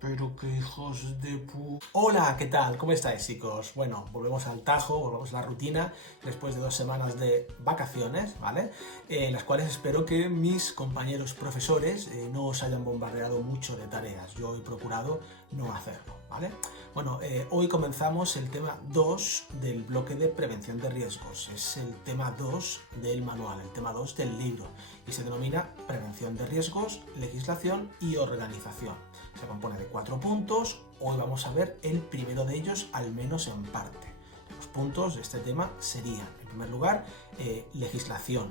Pero qué hijos de pu... Hola, ¿qué tal? ¿Cómo estáis, chicos? Bueno, volvemos al tajo, volvemos a la rutina después de 2 semanas de vacaciones, ¿vale? En las cuales espero que mis compañeros profesores no os hayan bombardeado mucho de tareas. Yo he procurado no hacerlo, ¿vale? Bueno, hoy comenzamos el tema 2 del bloque de prevención de riesgos. Es el tema 2 del manual, el tema 2 del libro, y se denomina prevención de riesgos, legislación y organización. Se compone de 4 puntos. Hoy vamos a ver el primero de ellos, al menos en parte. Los puntos de este tema serían, en primer lugar, legislación.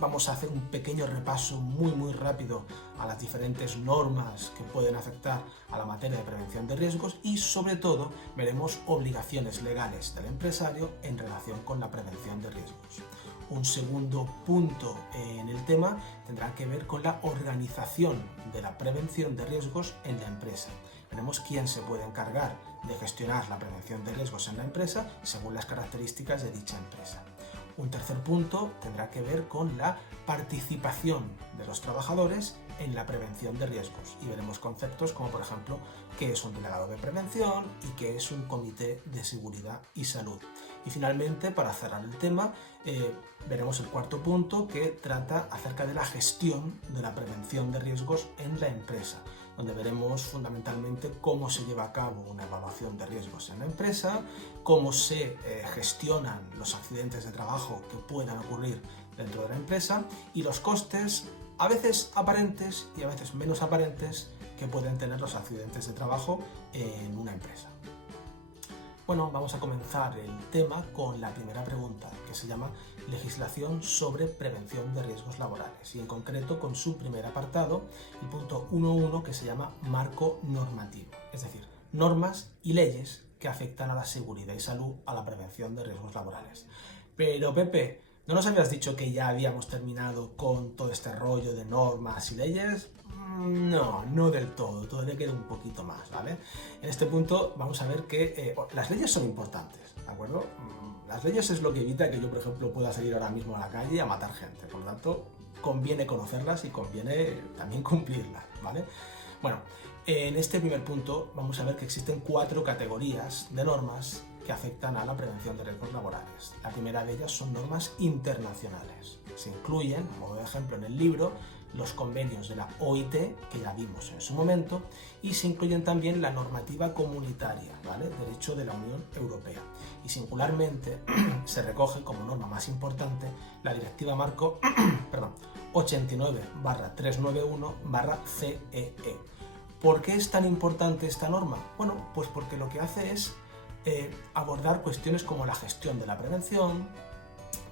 Vamos a hacer un pequeño repaso muy rápido a las diferentes normas que pueden afectar a la materia de prevención de riesgos y, sobre todo, veremos obligaciones legales del empresario en relación con la prevención de riesgos. Un segundo punto en el tema tendrá que ver con la organización de la prevención de riesgos en la empresa. Veremos quién se puede encargar de gestionar la prevención de riesgos en la empresa según las características de dicha empresa. Un tercer punto tendrá que ver con la participación de los trabajadores en la prevención de riesgos y veremos conceptos como, por ejemplo, qué es un delegado de prevención y qué es un comité de seguridad y salud. Y finalmente, para cerrar el tema, veremos el cuarto punto, que trata acerca de la gestión de la prevención de riesgos en la empresa, donde veremos fundamentalmente cómo se lleva a cabo una evaluación de riesgos en la empresa, cómo se gestionan los accidentes de trabajo que puedan ocurrir dentro de la empresa y los costes, a veces aparentes y a veces menos aparentes, que pueden tener los accidentes de trabajo en una empresa. Bueno, vamos a comenzar el tema con la primera pregunta, que se llama legislación sobre prevención de riesgos laborales, y en concreto con su primer apartado, el punto 1.1, que se llama marco normativo, es decir, normas y leyes que afectan a la seguridad y salud, a la prevención de riesgos laborales. Pero Pepe, ¿no nos habías dicho que ya habíamos terminado con todo este rollo de normas y leyes? No del todo, todavía queda un poquito más, ¿vale? En este punto vamos a ver que las leyes son importantes, ¿de acuerdo? Las leyes es lo que evita que yo, por ejemplo, pueda salir ahora mismo a la calle a matar gente, por lo tanto, conviene conocerlas y conviene también cumplirlas, ¿vale? Bueno, en este primer punto vamos a ver que existen 4 categorías de normas que afectan a la prevención de riesgos laborales. La primera de ellas son normas internacionales. Se incluyen, a modo de ejemplo en el libro, los convenios de la OIT, que ya vimos en su momento, y se incluyen también la normativa comunitaria, ¿vale? Derecho de la Unión Europea. Y singularmente se recoge como norma más importante la Directiva Marco 89/391/CEE. ¿Por qué es tan importante esta norma? Bueno, pues porque lo que hace es abordar cuestiones como la gestión de la prevención,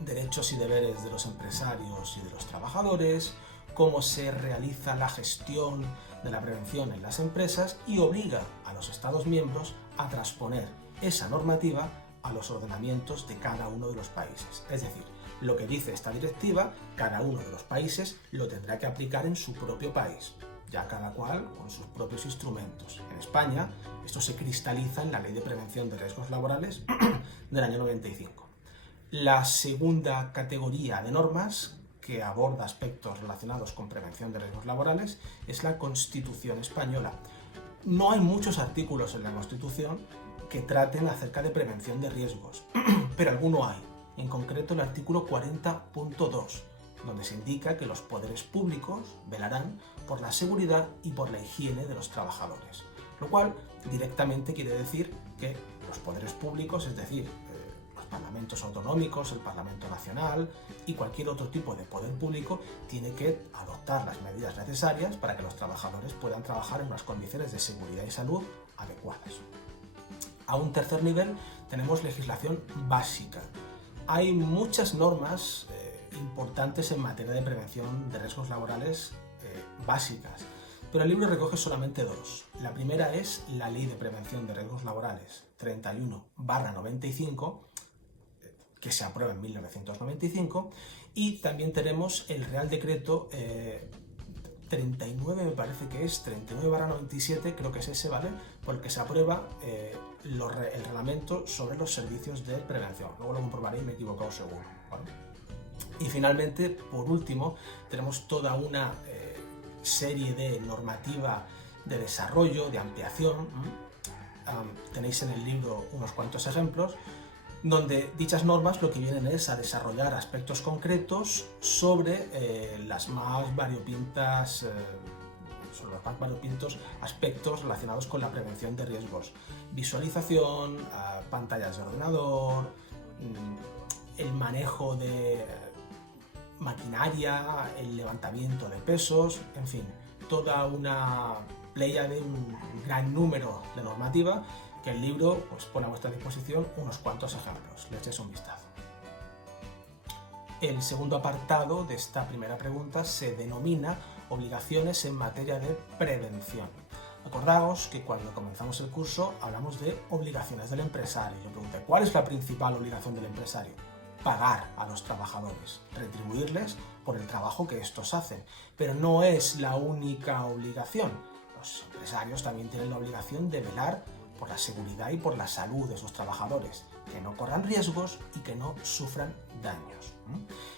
derechos y deberes de los empresarios y de los trabajadores, cómo se realiza la gestión de la prevención en las empresas, y obliga a los Estados miembros a transponer esa normativa a los ordenamientos de cada uno de los países. Es decir, lo que dice esta directiva, cada uno de los países lo tendrá que aplicar en su propio país, ya cada cual con sus propios instrumentos. En España, esto se cristaliza en la Ley de Prevención de Riesgos Laborales del año 95. La segunda categoría de normas que aborda aspectos relacionados con prevención de riesgos laborales es la Constitución española. No hay muchos artículos en la Constitución que traten acerca de prevención de riesgos, pero alguno hay, en concreto el artículo 40.2, donde se indica que los poderes públicos velarán por la seguridad y por la higiene de los trabajadores, lo cual directamente quiere decir que los poderes públicos, es decir, los parlamentos autonómicos, el Parlamento Nacional y cualquier otro tipo de poder público, tiene que adoptar las medidas necesarias para que los trabajadores puedan trabajar en unas condiciones de seguridad y salud adecuadas. A un tercer nivel tenemos legislación básica. Hay muchas normas importantes en materia de prevención de riesgos laborales básicas, pero el libro recoge solamente 2. La primera es la Ley de Prevención de Riesgos Laborales 31/95, que se aprueba en 1995, Y también tenemos el Real Decreto 39, me parece que es, 39/97, creo que es ese, ¿vale? Por el que se aprueba el reglamento sobre los servicios de prevención. Luego lo comprobaré y me he equivocado seguro, ¿vale? Y finalmente, por último, tenemos toda una serie de normativa de desarrollo, de ampliación. Tenéis en el libro unos cuantos ejemplos, donde dichas normas lo que vienen es a desarrollar aspectos concretos sobre los más variopintos aspectos relacionados con la prevención de riesgos. Visualización, pantallas de ordenador, el manejo de maquinaria, el levantamiento de pesos, en fin, toda una playa de un gran número de normativa que el libro pues, pone a vuestra disposición unos cuantos ejemplos. Le echéis un vistazo. El segundo apartado de esta primera pregunta se denomina obligaciones en materia de prevención. Acordaos que cuando comenzamos el curso hablamos de obligaciones del empresario. Yo pregunté, ¿cuál es la principal obligación del empresario? Pagar a los trabajadores, retribuirles por el trabajo que estos hacen. Pero no es la única obligación. Los empresarios también tienen la obligación de velar por la seguridad y por la salud de sus trabajadores, que no corran riesgos y que no sufran daños.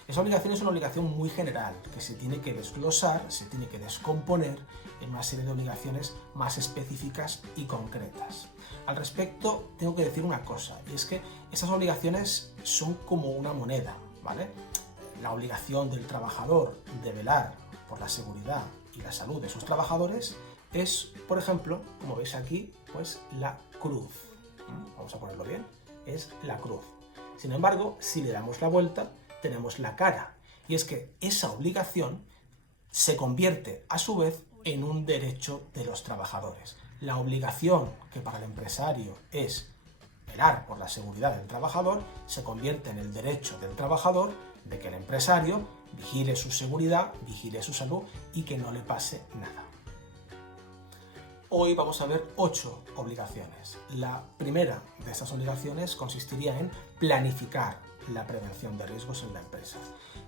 Esa obligación es una obligación muy general, que se tiene que desglosar, se tiene que descomponer en una serie de obligaciones más específicas y concretas. Al respecto, tengo que decir una cosa, y es que esas obligaciones son como una moneda, ¿vale? La obligación del trabajador de velar por la seguridad y la salud de sus trabajadores es, por ejemplo, como veis aquí, pues la cruz. Vamos a ponerlo bien, es la cruz. Sin embargo, si le damos la vuelta, tenemos la cara, y es que esa obligación se convierte a su vez en un derecho de los trabajadores. La obligación que para el empresario es velar por la seguridad del trabajador se convierte en el derecho del trabajador de que el empresario vigile su seguridad, vigile su salud y que no le pase nada. Hoy vamos a ver 8 obligaciones. La primera de estas obligaciones consistiría en planificar la prevención de riesgos en la empresa.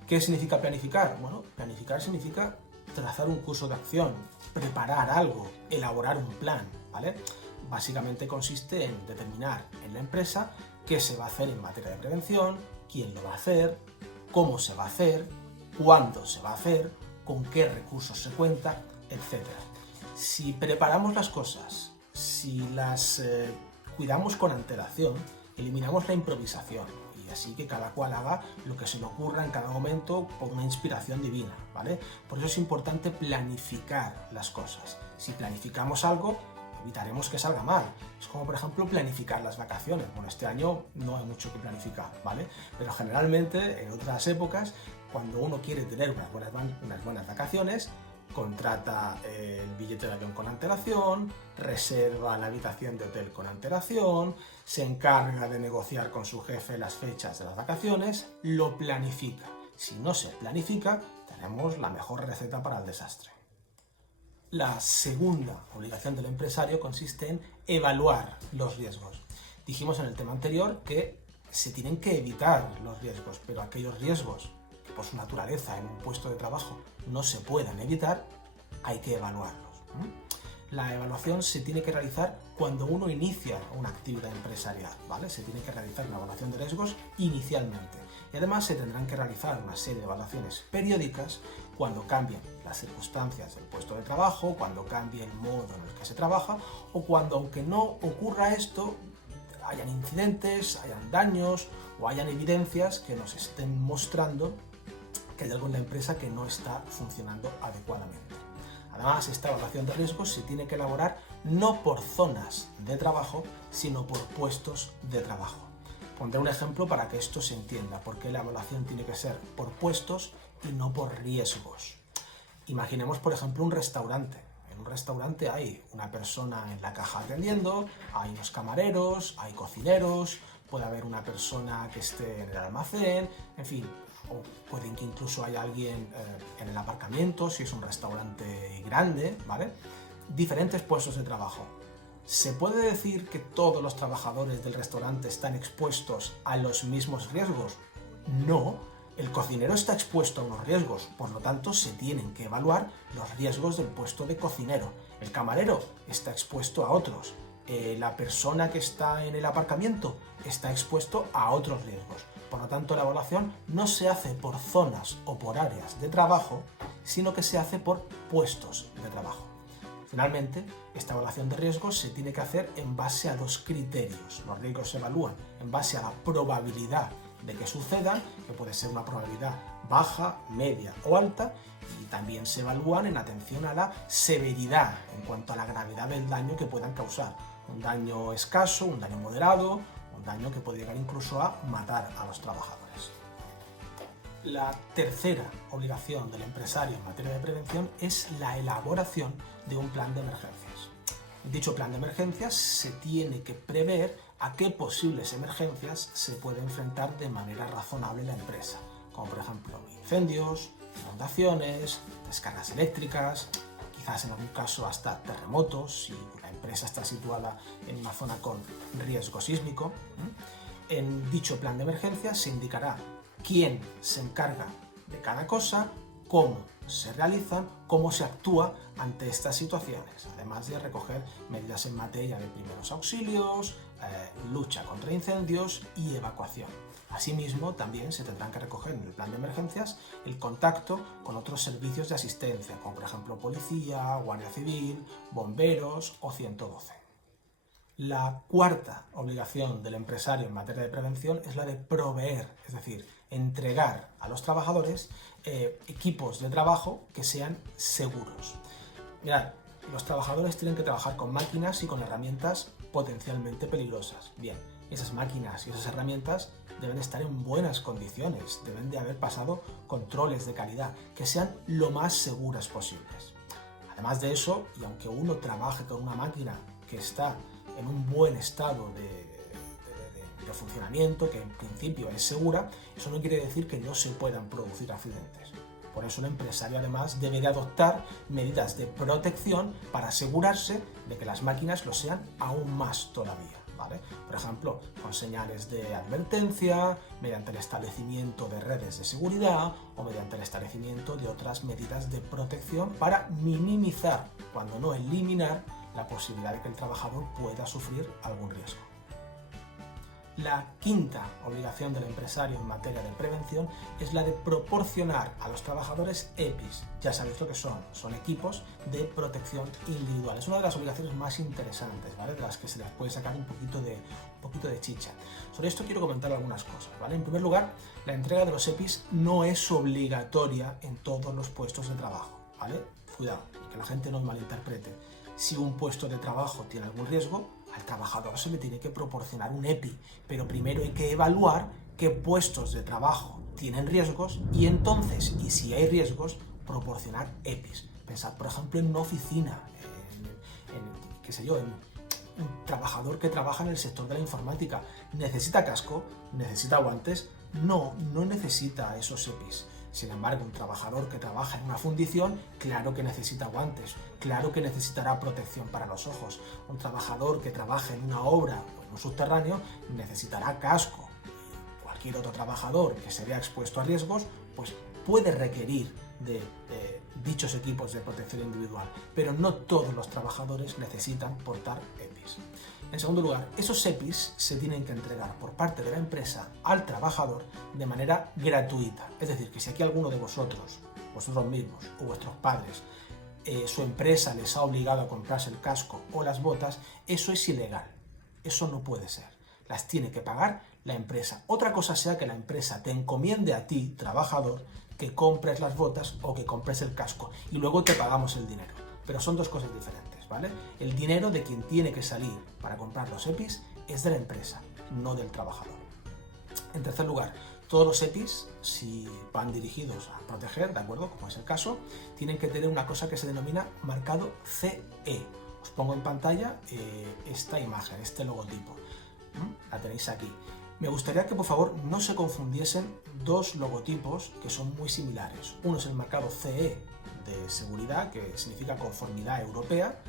¿Qué significa planificar? Bueno, planificar significa trazar un curso de acción, preparar algo, elaborar un plan, ¿vale? Básicamente consiste en determinar en la empresa qué se va a hacer en materia de prevención, quién lo va a hacer, cómo se va a hacer, cuándo se va a hacer, con qué recursos se cuenta, etc. Si preparamos las cosas, si las cuidamos con antelación, eliminamos la improvisación y así que cada cual haga lo que se le ocurra en cada momento por una inspiración divina, ¿vale? Por eso es importante planificar las cosas. Si planificamos algo, evitaremos que salga mal. Es como, por ejemplo, planificar las vacaciones. Bueno, este año no hay mucho que planificar, ¿vale? Pero generalmente, en otras épocas, cuando uno quiere tener unas buenas vacaciones, contrata el billete de avión con antelación, reserva la habitación de hotel con antelación, se encarga de negociar con su jefe las fechas de las vacaciones, lo planifica. Si no se planifica, tenemos la mejor receta para el desastre. La segunda obligación del empresario consiste en evaluar los riesgos. Dijimos en el tema anterior que se tienen que evitar los riesgos, pero aquellos riesgos que por su naturaleza en un puesto de trabajo no se puedan evitar, hay que evaluarlos. La evaluación se tiene que realizar cuando uno inicia una actividad empresarial, ¿vale? Se tiene que realizar una evaluación de riesgos inicialmente. Y además se tendrán que realizar una serie de evaluaciones periódicas cuando cambien las circunstancias del puesto de trabajo, cuando cambie el modo en el que se trabaja o cuando, aunque no ocurra esto, hayan incidentes, hayan daños o hayan evidencias que nos estén mostrando que hay algo en la empresa que no está funcionando adecuadamente. Además, esta evaluación de riesgos se tiene que elaborar no por zonas de trabajo, sino por puestos de trabajo. Pondré un ejemplo para que esto se entienda, por qué la evaluación tiene que ser por puestos y no por riesgos. Imaginemos, por ejemplo, un restaurante. En un restaurante hay una persona en la caja atendiendo, hay unos camareros, hay cocineros, puede haber una persona que esté en el almacén, en fin, o pueden que incluso haya alguien en el aparcamiento, si es un restaurante grande, ¿vale? Diferentes puestos de trabajo. ¿Se puede decir que todos los trabajadores del restaurante están expuestos a los mismos riesgos? No, El cocinero está expuesto a unos riesgos, por lo tanto se tienen que evaluar los riesgos del puesto de cocinero. El camarero está expuesto a otros. La persona que está en el aparcamiento está expuesto a otros riesgos. Por lo tanto, la evaluación no se hace por zonas o por áreas de trabajo, sino que se hace por puestos de trabajo. Finalmente, esta evaluación de riesgos se tiene que hacer en base a dos criterios. Los riesgos se evalúan en base a la probabilidad de que sucedan, que puede ser una probabilidad baja, media o alta, y también se evalúan en atención a la severidad en cuanto a la gravedad del daño que puedan causar. Un daño escaso, un daño moderado, un daño que puede llegar incluso a matar a los trabajadores. La tercera obligación del empresario en materia de prevención es la elaboración de un plan de emergencias. En dicho plan de emergencias se tiene que prever a qué posibles emergencias se puede enfrentar de manera razonable la empresa, como por ejemplo incendios, inundaciones, descargas eléctricas, quizás en algún caso hasta terremotos, si la empresa está situada en una zona con riesgo sísmico. En dicho plan de emergencias se indicará quién se encarga de cada cosa, cómo se realizan, cómo se actúa ante estas situaciones, además de recoger medidas en materia de primeros auxilios, lucha contra incendios y evacuación. Asimismo, también se tendrán que recoger en el plan de emergencias el contacto con otros servicios de asistencia, como por ejemplo policía, guardia civil, bomberos o 112. La cuarta obligación del empresario en materia de prevención es la de proveer, es decir, entregar a los trabajadores equipos de trabajo que sean seguros. Mirad, los trabajadores tienen que trabajar con máquinas y con herramientas potencialmente peligrosas. Bien, esas máquinas y esas herramientas deben estar en buenas condiciones, deben de haber pasado controles de calidad, que sean lo más seguras posibles. Además de eso, y aunque uno trabaje con una máquina que está en un buen estado de funcionamiento, que en principio es segura, eso no quiere decir que no se puedan producir accidentes. Por eso el empresario además debe de adoptar medidas de protección para asegurarse de que las máquinas lo sean aún más todavía, ¿vale? Por ejemplo, con señales de advertencia, mediante el establecimiento de redes de seguridad o mediante el establecimiento de otras medidas de protección para minimizar, cuando no eliminar, la posibilidad de que el trabajador pueda sufrir algún riesgo. La quinta obligación del empresario en materia de prevención es la de proporcionar a los trabajadores EPIs. Ya sabéis lo que son equipos de protección individual. Es una de las obligaciones más interesantes, ¿vale? De las que se les puede sacar un poquito de chicha. Sobre esto quiero comentar algunas cosas, ¿vale? En primer lugar, la entrega de los EPIs no es obligatoria en todos los puestos de trabajo, ¿vale? Cuidado, que la gente no malinterprete. Si un puesto de trabajo tiene algún riesgo, al trabajador se le tiene que proporcionar un EPI, pero primero hay que evaluar qué puestos de trabajo tienen riesgos y entonces, y si hay riesgos, proporcionar EPIs. Pensad, por ejemplo, en una oficina, en un trabajador que trabaja en el sector de la informática. ¿Necesita casco? ¿Necesita guantes? No necesita esos EPIs. Sin embargo, un trabajador que trabaja en una fundición, claro que necesita guantes, claro que necesitará protección para los ojos. Un trabajador que trabaja en una obra o en un subterráneo necesitará casco. Cualquier otro trabajador que se vea expuesto a riesgos, pues puede requerir de dichos equipos de protección individual, pero no todos los trabajadores necesitan portar EPIs. En segundo lugar, esos EPIs se tienen que entregar por parte de la empresa al trabajador de manera gratuita. Es decir, que si aquí alguno de vosotros mismos o vuestros padres, su empresa les ha obligado a comprarse el casco o las botas, eso es ilegal. Eso no puede ser. Las tiene que pagar la empresa. Otra cosa sea que la empresa te encomiende a ti, trabajador, que compres las botas o que compres el casco y luego te pagamos el dinero. Pero son dos cosas diferentes, ¿vale? El dinero de quien tiene que salir para comprar los EPIs es de la empresa, no del trabajador. En tercer lugar, todos los EPIs, si van dirigidos a proteger, ¿de acuerdo? Como es el caso, tienen que tener una cosa que se denomina marcado CE. Os pongo en pantalla esta imagen, este logotipo. La tenéis aquí. Me gustaría que por favor no se confundiesen dos logotipos que son muy similares. Uno es el marcado CE de seguridad, que significa conformidad europea,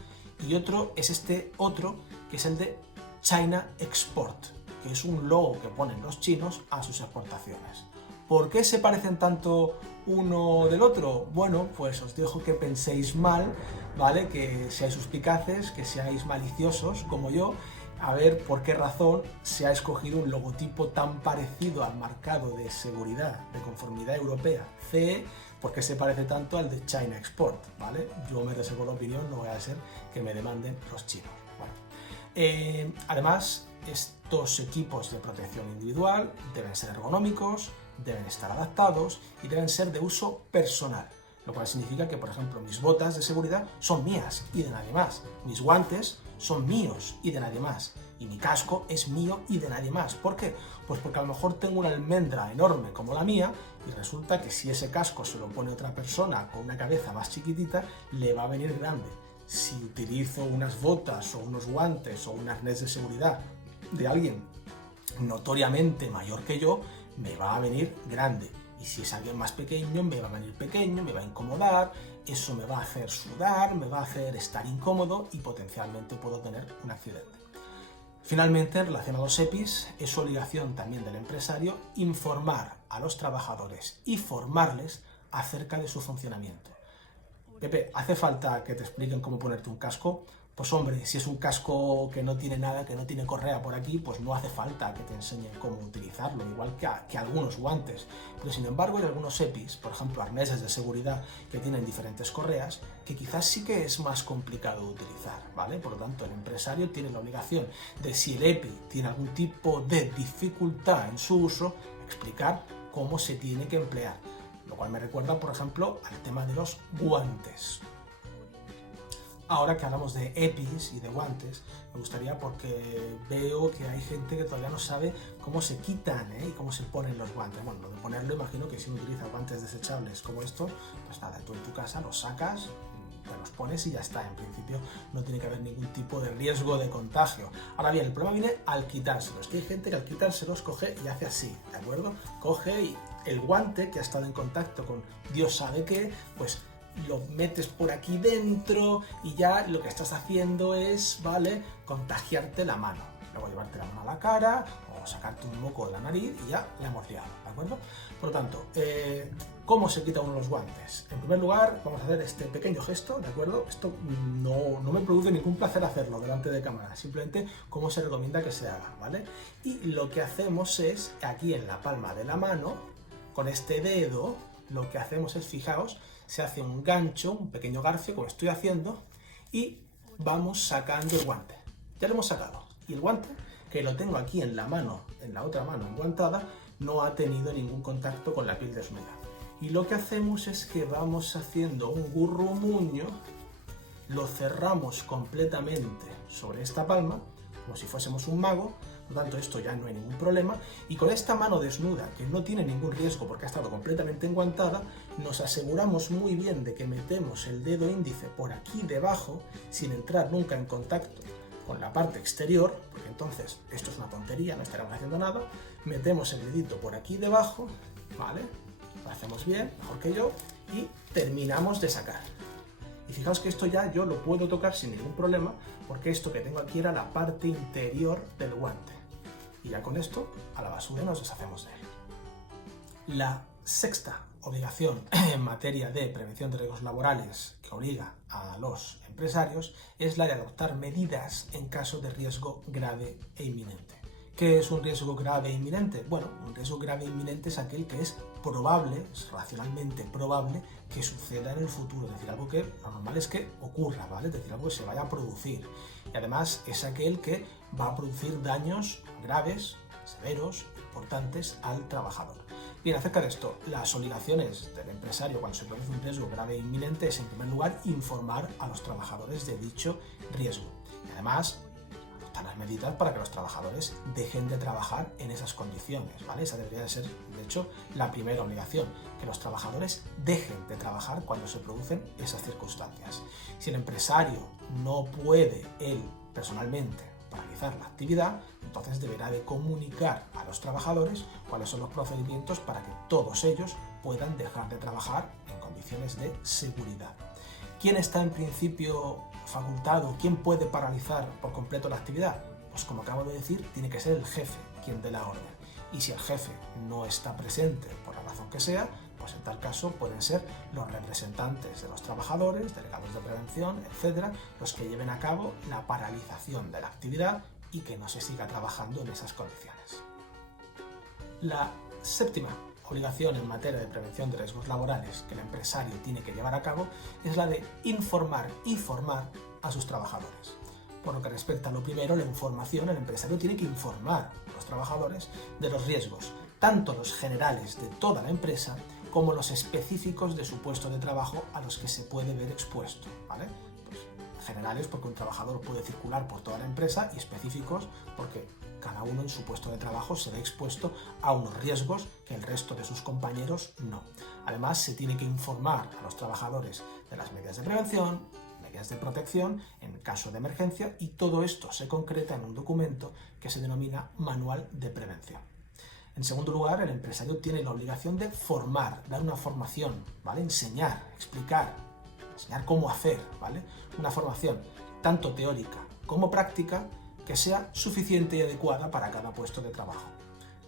y otro es este otro, que es el de China Export, que es un logo que ponen los chinos a sus exportaciones. ¿Por qué se parecen tanto uno del otro? Bueno, pues os dejo que penséis mal, ¿vale? Que seáis suspicaces, que seáis maliciosos como yo, a ver por qué razón se ha escogido un logotipo tan parecido al marcado de seguridad de conformidad europea CE, por qué se parece tanto al de China Export, ¿vale? Yo me reservo la opinión, no voy a ser que me demanden los chinos. Bueno, además, estos equipos de protección individual deben ser ergonómicos, deben estar adaptados y deben ser de uso personal, lo cual significa que, por ejemplo, mis botas de seguridad son mías y de nadie más, mis guantes son míos y de nadie más, y mi casco es mío y de nadie más. ¿Por qué? Pues porque a lo mejor tengo una almendra enorme como la mía y resulta que si ese casco se lo pone otra persona con una cabeza más chiquitita, le va a venir grande. Si utilizo unas botas o unos guantes o un arnés de seguridad de alguien notoriamente mayor que yo, me va a venir grande. Y si es alguien más pequeño, me va a venir pequeño, me va a incomodar, eso me va a hacer sudar, me va a hacer estar incómodo y potencialmente puedo tener un accidente. Finalmente, en relación a los EPIs, es obligación también del empresario informar a los trabajadores y formarles acerca de su funcionamiento. Pepe, ¿hace falta que te expliquen cómo ponerte un casco? Pues hombre, si es un casco que no tiene nada, que no tiene correa por aquí, pues no hace falta que te enseñen cómo utilizarlo, igual que algunos guantes. Pero sin embargo hay algunos EPIs, por ejemplo arneses de seguridad que tienen diferentes correas, que quizás sí que es más complicado de utilizar, ¿vale? Por lo tanto, el empresario tiene la obligación de, si el EPI tiene algún tipo de dificultad en su uso, explicar cómo se tiene que emplear. Lo cual me recuerda, por ejemplo, al tema de los guantes. Ahora que hablamos de EPIs y de guantes, me gustaría, porque veo que hay gente que todavía no sabe cómo se quitan y cómo se ponen los guantes. Bueno, lo de ponerlo, imagino que si uno utiliza guantes desechables como estos, pues nada, tú en tu casa los sacas, te los pones y ya está. En principio no tiene que haber ningún tipo de riesgo de contagio. Ahora bien, el problema viene al quitárselos, que hay gente que al quitárselos coge y hace así, ¿de acuerdo? Coge y el guante que ha estado en contacto con Dios sabe qué, pues lo metes por aquí dentro y ya lo que estás haciendo es, ¿vale?, contagiarte la mano. Luego llevarte la mano a la cara o sacarte un moco de la nariz y ya la hemos liado, ¿de acuerdo? Por lo tanto, ¿cómo se quita uno los guantes? En primer lugar, vamos a hacer este pequeño gesto, ¿de acuerdo? Esto no me produce ningún placer hacerlo delante de cámara, simplemente cómo se recomienda que se haga, ¿vale? Y lo que hacemos es, aquí en la palma de la mano, con este dedo, lo que hacemos es, fijaos, se hace un gancho, un pequeño garfio, como estoy haciendo, y vamos sacando el guante. Ya lo hemos sacado. Y el guante, que lo tengo aquí en la mano, en la otra mano enguantada, no ha tenido ningún contacto con la piel desnuda. Y lo que hacemos es que vamos haciendo un gurrumuño, lo cerramos completamente sobre esta palma, como si fuésemos un mago. Por lo tanto, esto ya no hay ningún problema, y con esta mano desnuda, que no tiene ningún riesgo porque ha estado completamente enguantada, nos aseguramos muy bien de que metemos el dedo índice por aquí debajo, sin entrar nunca en contacto con la parte exterior, porque entonces esto es una tontería, no estaremos haciendo nada. Metemos el dedito por aquí debajo, ¿vale? Lo hacemos bien, mejor que yo, y terminamos de sacar. Y fijaos que esto ya yo lo puedo tocar sin ningún problema, porque esto que tengo aquí era la parte interior del guante. Y ya con esto, a la basura nos deshacemos de él. La sexta obligación en materia de prevención de riesgos laborales que obliga a los empresarios es la de adoptar medidas en caso de riesgo grave e inminente. ¿Qué es un riesgo grave e inminente? Bueno, un riesgo grave e inminente es aquel que es probable, es racionalmente probable que suceda en el futuro, es decir, algo que lo normal es que ocurra, ¿vale? Es decir, algo que se vaya a producir. Y además es aquel que va a producir daños graves, severos, importantes al trabajador. Bien, acerca de esto, las obligaciones del empresario cuando se produce un riesgo grave e inminente es, en primer lugar, informar a los trabajadores de dicho riesgo. Y además, adoptar las medidas para que los trabajadores dejen de trabajar en esas condiciones, ¿vale? Esa debería de ser, de hecho, la primera obligación, que los trabajadores dejen de trabajar cuando se producen esas circunstancias. Si el empresario no puede, él, personalmente, paralizar la actividad, entonces deberá de comunicar a los trabajadores cuáles son los procedimientos para que todos ellos puedan dejar de trabajar en condiciones de seguridad. ¿Quién está en principio facultado? ¿Quién puede paralizar por completo la actividad? Pues como acabo de decir, tiene que ser el jefe quien dé la orden. Y si el jefe no está presente por la que sea, pues en tal caso pueden ser los representantes de los trabajadores, delegados de prevención, etcétera, los que lleven a cabo la paralización de la actividad y que no se siga trabajando en esas condiciones. La séptima obligación en materia de prevención de riesgos laborales que el empresario tiene que llevar a cabo es la de informar y formar a sus trabajadores. Por lo que respecta a lo primero, la información, el empresario tiene que informar a los trabajadores de los riesgos, tanto los generales de toda la empresa como los específicos de su puesto de trabajo a los que se puede ver expuesto, ¿vale? Pues generales porque un trabajador puede circular por toda la empresa y específicos porque cada uno en su puesto de trabajo se ve expuesto a unos riesgos que el resto de sus compañeros no. Además, se tiene que informar a los trabajadores de las medidas de prevención, medidas de protección en caso de emergencia, y todo esto se concreta en un documento que se denomina Manual de Prevención. En segundo lugar, el empresario tiene la obligación de formar, dar una formación, ¿vale? Enseñar, explicar, enseñar cómo hacer, ¿vale? Una formación tanto teórica como práctica que sea suficiente y adecuada para cada puesto de trabajo.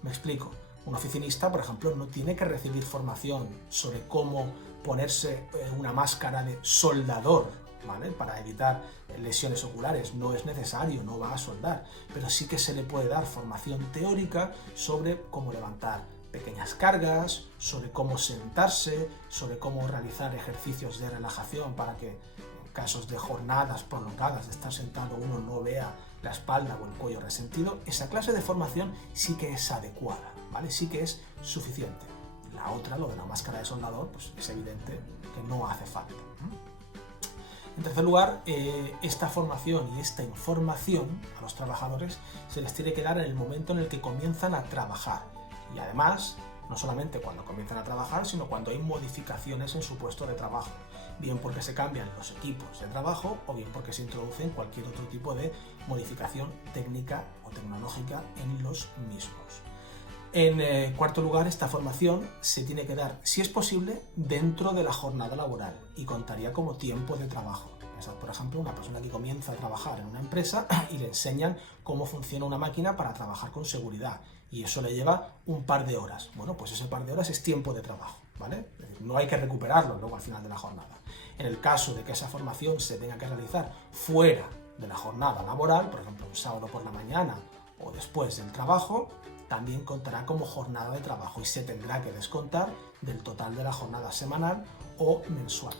Me explico. Un oficinista, por ejemplo, no tiene que recibir formación sobre cómo ponerse una máscara de soldador, ¿vale? Para evitar lesiones oculares. No es necesario, no va a soldar, pero sí que se le puede dar formación teórica sobre cómo levantar pequeñas cargas, sobre cómo sentarse, sobre cómo realizar ejercicios de relajación para que en casos de jornadas prolongadas de estar sentado uno no vea la espalda o el cuello resentido. Esa clase de formación sí que es adecuada, ¿vale? Sí que es suficiente. La otra, lo de la máscara de soldador, pues es evidente que no hace falta. En tercer lugar, esta formación y esta información a los trabajadores se les tiene que dar en el momento en el que comienzan a trabajar. Y además, no solamente cuando comienzan a trabajar, sino cuando hay modificaciones en su puesto de trabajo. Bien porque se cambian los equipos de trabajo o bien porque se introducen cualquier otro tipo de modificación técnica o tecnológica en los mismos. En cuarto lugar, esta formación se tiene que dar, si es posible, dentro de la jornada laboral y contaría como tiempo de trabajo. Pensad, por ejemplo, una persona que comienza a trabajar en una empresa y le enseñan cómo funciona una máquina para trabajar con seguridad y eso le lleva un par de horas. Bueno, pues ese par de horas es tiempo de trabajo, ¿vale? Es decir, no hay que recuperarlo luego al final de la jornada. En el caso de que esa formación se tenga que realizar fuera de la jornada laboral, por ejemplo, un sábado por la mañana o después del trabajo, también contará como jornada de trabajo y se tendrá que descontar del total de la jornada semanal o mensual.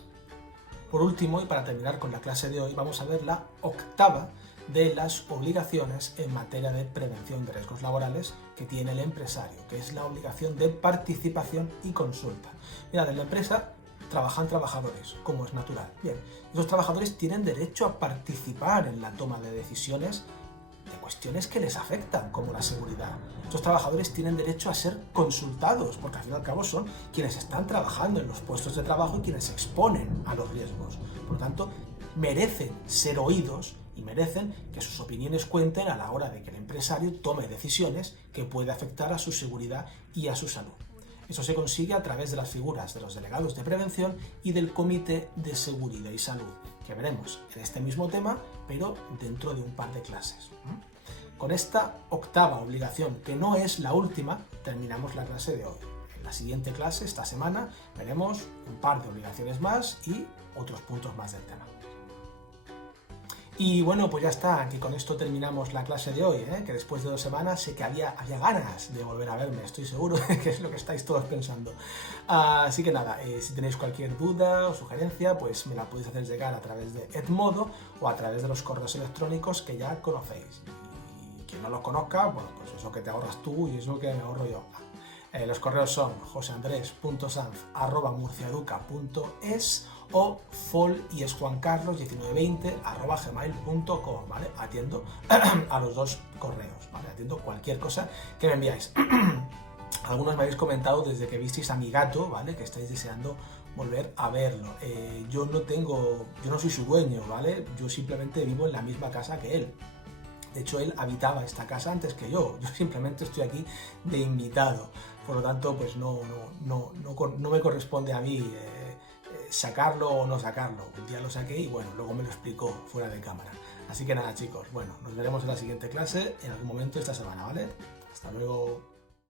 Por último, y para terminar con la clase de hoy, vamos a ver la octava de las obligaciones en materia de prevención de riesgos laborales que tiene el empresario, que es la obligación de participación y consulta. Mirad, en la empresa trabajan trabajadores, como es natural. Bien, esos trabajadores tienen derecho a participar en la toma de decisiones de cuestiones que les afectan, como la seguridad. Estos trabajadores tienen derecho a ser consultados, porque al fin y al cabo son quienes están trabajando en los puestos de trabajo y quienes se exponen a los riesgos. Por lo tanto, merecen ser oídos y merecen que sus opiniones cuenten a la hora de que el empresario tome decisiones que pueden afectar a su seguridad y a su salud. Eso se consigue a través de las figuras de los delegados de prevención y del Comité de Seguridad y Salud, que veremos en este mismo tema, pero dentro de un par de clases. Con esta octava obligación, que no es la última, terminamos la clase de hoy. En la siguiente clase, esta semana, veremos un par de obligaciones más y otros puntos más del tema. Y bueno, pues ya está, que con esto terminamos la clase de hoy, que después de 2 semanas sé que había ganas de volver a verme, estoy seguro que es lo que estáis todos pensando. Así que nada, si tenéis cualquier duda o sugerencia, pues me la podéis hacer llegar a través de Edmodo o a través de los correos electrónicos que ya conocéis. Y quien no los conozca, bueno, pues eso que te ahorras tú y eso que me ahorro yo. Los correos son joseandres.sanz@murciaeduca.es o fol y es juancarlos1920@gmail.com, ¿vale? Atiendo a los dos correos, ¿vale? Atiendo cualquier cosa que me enviáis. Algunos me habéis comentado desde que visteis a mi gato, ¿vale? Que estáis deseando volver a verlo. Yo no soy su dueño, ¿vale? Yo simplemente vivo en la misma casa que él. De hecho, él habitaba esta casa antes que yo simplemente estoy aquí de invitado. Por lo tanto, pues no me corresponde a mí sacarlo o no sacarlo. Un día lo saqué y bueno, luego me lo explicó fuera de cámara. Así que nada, chicos, bueno, nos veremos en la siguiente clase en algún momento esta semana, ¿vale? Hasta luego.